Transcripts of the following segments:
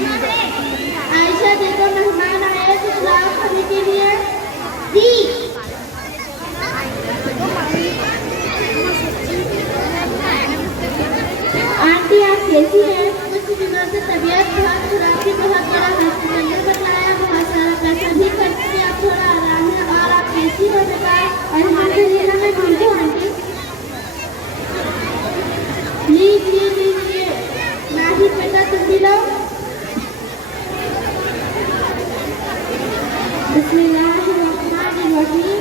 आयशा देखो मेहमान आए तो सलाम करने के लिए जी। आंटी आप कैसी हैं? कुछ दिनों से तबीयत बहुत खराब थी, बहुत बड़ा हॉस्पिटल में बतलाया, बहुत सारा पैसा भी खर्च किया, अब थोड़ा आराम है। और आप कैसी हो बेटा? अल्हम्दुलिल्लाह मैं ठीक हूँ आंटी। लीजिए नाही बेटा तुम भी लो। बिस्मिल्लाहिर्रहमानिर्रहीम।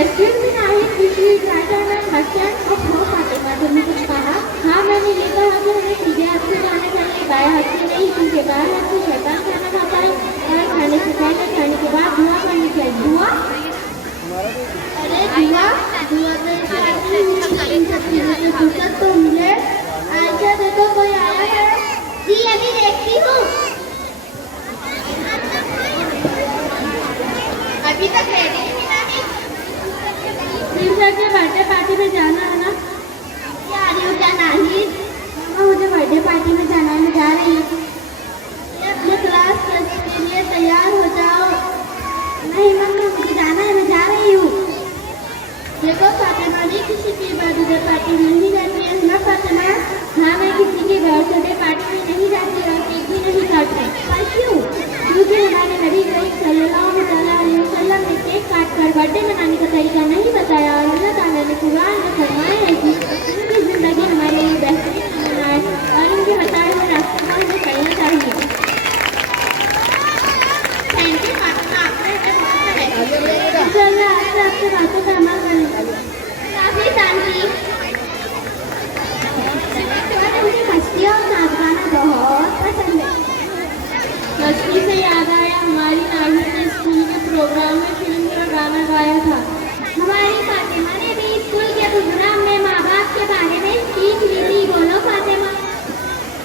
Excuse me Nahid, please right on and left hand और फ्लो फातिमा। तुमने कुछ कहा? हाँ मैंने ये कहा कि हमें सीधे हाथ से जाना चाहिए, बाएं हाथ से नहीं, क्योंकि बाएं हाथ से शैतान खाना खाता है और खाने से पहले खाने के बाद दुआ करनी चाहिए। दुआ? अरे दुआ तो फुर्सत तो मिले। आयशा देखो कोई आया है? जी अभी देखती हूँ। अभी तक रेडी नहीं नानी। दिलशा के बर्थडे पार्टी में जाना है ना? क्या आ रही हो क्या नानी? मुझे बर्थडे पार्टी में जाना है, मैं जा रही हूँ। अपने क्लास के लिए तैयार हो जाओ। नहीं मम्मा मुझे जाना है, मैं जा रही हूँ। देखो फातिमा ने किसी की बर्थडे पार्टी में नहीं जाती है ना फातिमा? हाँ मैं किसी के बर्थडे पार्टी में नहीं जाती और केक भी नहीं काटती। पर क्यों? क्योंकि हमारे नबी करीम सल्लल्लाहु अलैहि वसल्लम ने केक काटकर बर्थडे मनाने का तरीका नहीं बताया और अल्लाह ताला ने कुरान में फरमाया है कि उनकी जिंदगी हमारे लिए बेहतरीन बनाए और उनके बताए हुए रास्ते पर हमें चलना चाहिए। थैंक यू फातिमा, आपने इंशाअल्लाह आज से आपके बातों का अमल करेंगे। काफी शांति। मुझे मस्ती और नाच गाना बहुत पसंद है। मस्ती से याद आया, हमारी नानी ने स्कूल के प्रोग्राम में फिल्म का गाना गाया था। हमारी फातिमा ने भी स्कूल के प्रोग्राम में माँ बाप के बारे में सीख ली थी। बोलो फातिमा।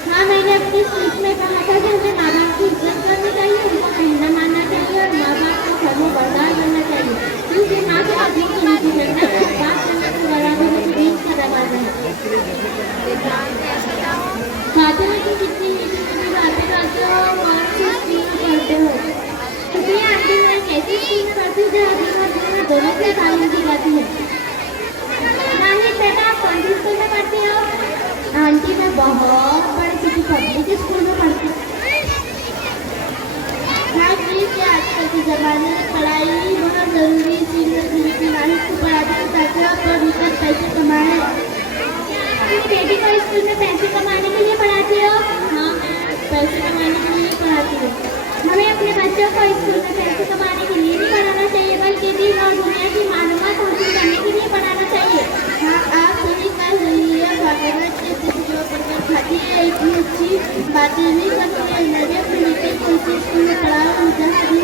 हाँ मैंने अपनी सीख में कहा था कि हमें माँ बाप की इज्जत करनी चाहिए, उनको कहना मानना चाहिए और माँ बाप को फर्मो बरदार करना चाहिए, क्योंकि माँ के अधीन की नीति करना बात करने के बराबर में दीन का दरवाजा है। फातिमा की कितनी मीठी मीठी बातें करते हो, कौन सी स्कूल में पढ़ते हो? शुक्रिया आंटी, मैं एक ऐसी स्कूल में पढ़ती हूँ जहाँ हदीस और दीन दोनों की तालीम दी जाती है। नानी बेटा आप कौन सी स्कूल में पढ़ती हो? आंटी मैं बहुत बड़े किसी पब्लिक स्कूल में पढ़ती हूँ। हाँ ठीक है, आजकल के ज़माने में पढ़ाई बहुत ज़रूरी चीज़ है, जिसकी नानी को पढ़ाते हैं ताकि आप भीतर पैसे कमाएं। अपनी बेटी को स्कूल में पैसे कमाने के लिए पढ़ाती हो? हाँ मैं पैसे कमाने के लिए पढ़ाती हूँ। हमें अपने बच्चों को स्कूल में पैसे कमाने के लिए नहीं पढ़ाना चाहिए, बल्कि दीन और दुनिया की मालूमात हासिल करने के लिए पढ़ाना चाहिए। हाँ आप सही कह रही है फातिमा, जो बर्गर खाती है इतनी अच्छी बातें नहीं करती है। मैंने अपनी बेटी को उसी स्कूल में पढ़ाया जहाँ भी